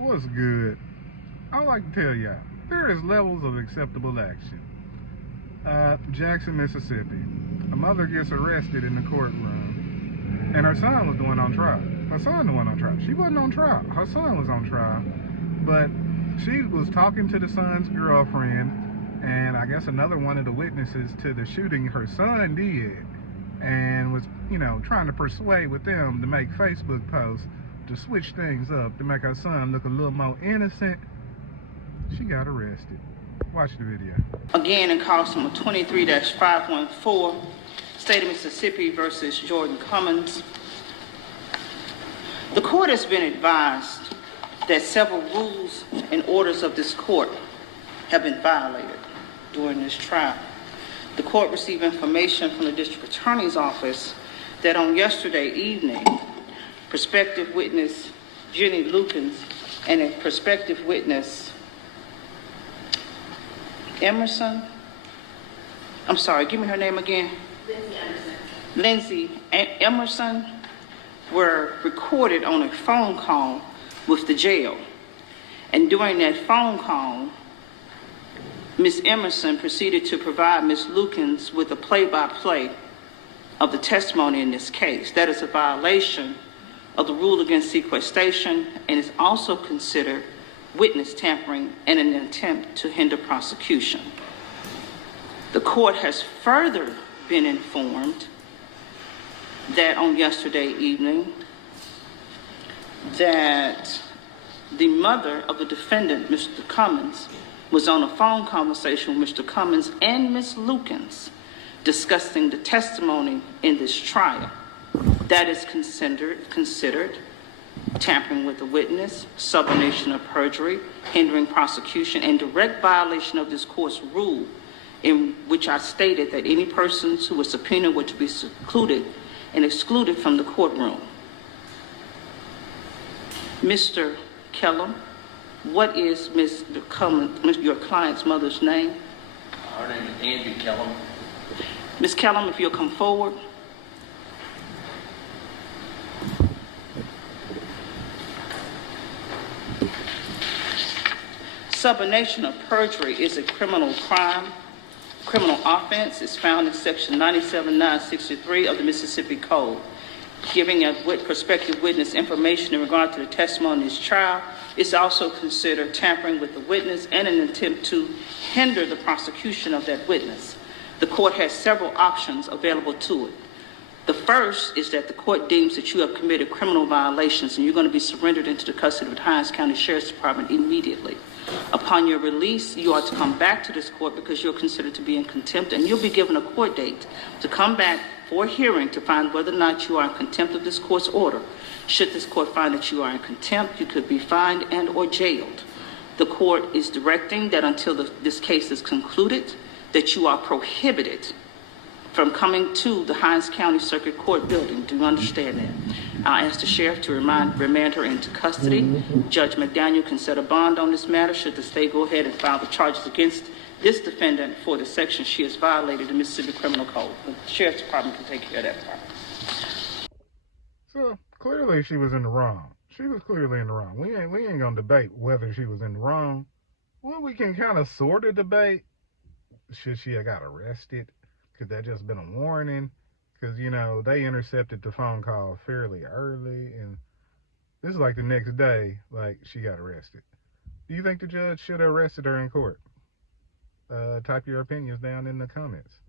What's good? I like to tell y'all, there is levels of acceptable action. Jackson, Mississippi. A mother gets arrested in the courtroom, and her son was the one on trial. Her son the one on trial. She wasn't on trial. Her son was on trial, but she was talking to the son's girlfriend, and I guess another one of the witnesses to the shooting her son did, and was, trying to persuade with them to make Facebook posts to switch things up to make her son look a little more innocent. She got arrested. Watch the video. Again, in cause number 23-514, State of Mississippi versus Jordan Cummins. The court has been advised that several rules and orders of this court have been violated during this trial. The court received information from the district attorney's office that on yesterday evening, prospective witness Jenny Lukens and a prospective witness Emerson, I'm sorry, give me her name again. Lindsay Emerson were recorded on a phone call with the jail. And during that phone call, Ms. Emerson proceeded to provide Ms. Lukens with a play-by-play of the testimony in this case. That is a violation of the rule against sequestration and is also considered witness tampering and an attempt to hinder prosecution. The court has further been informed that on yesterday evening that the mother of the defendant, Mr. Cummins, was on a phone conversation with Mr. Cummins and Ms. Lukens discussing the testimony in this trial. That is considered tampering with the witness, subornation of perjury, hindering prosecution, and direct violation of this court's rule in which I stated that any persons who were subpoenaed were to be secluded and excluded from the courtroom. Mr. Kellum, what is Mr. Cummins, your client's mother's name? Her name is Angie Kellum. Ms. Kellum, if you'll come forward. Subornation of perjury is a criminal crime. Criminal offense is found in section 97-963 of the Mississippi Code. Giving a prospective witness information in regard to the testimony in this trial is also considered tampering with the witness and an attempt to hinder the prosecution of that witness. The court has several options available to it. The first is that the court deems that you have committed criminal violations and you're going to be surrendered into the custody of the Hinds County Sheriff's Department immediately. Upon your release, you are to come back to this court because you're considered to be in contempt, and you'll be given a court date to come back for a hearing to find whether or not you are in contempt of this court's order. Should this court find that you are in contempt, you could be fined and or jailed. The court is directing that until this case is concluded, that you are prohibited from coming to the Hinds County Circuit Court building. Do you understand that? I'll ask the sheriff to remand her into custody. Judge McDaniel can set a bond on this matter should the state go ahead and file the charges against this defendant for the section she has violated the Mississippi Criminal Code. The Sheriff's Department can take care of that part. So clearly she was in the wrong. She was clearly in the wrong. We ain't gonna debate whether she was in the wrong. Well, we can kind of sort of debate, should she have got arrested? Could that just been a warning? Because, they intercepted the phone call fairly early, and this is like the next day, she got arrested. Do you think the judge should have arrested her in court? Type your opinions down in the comments.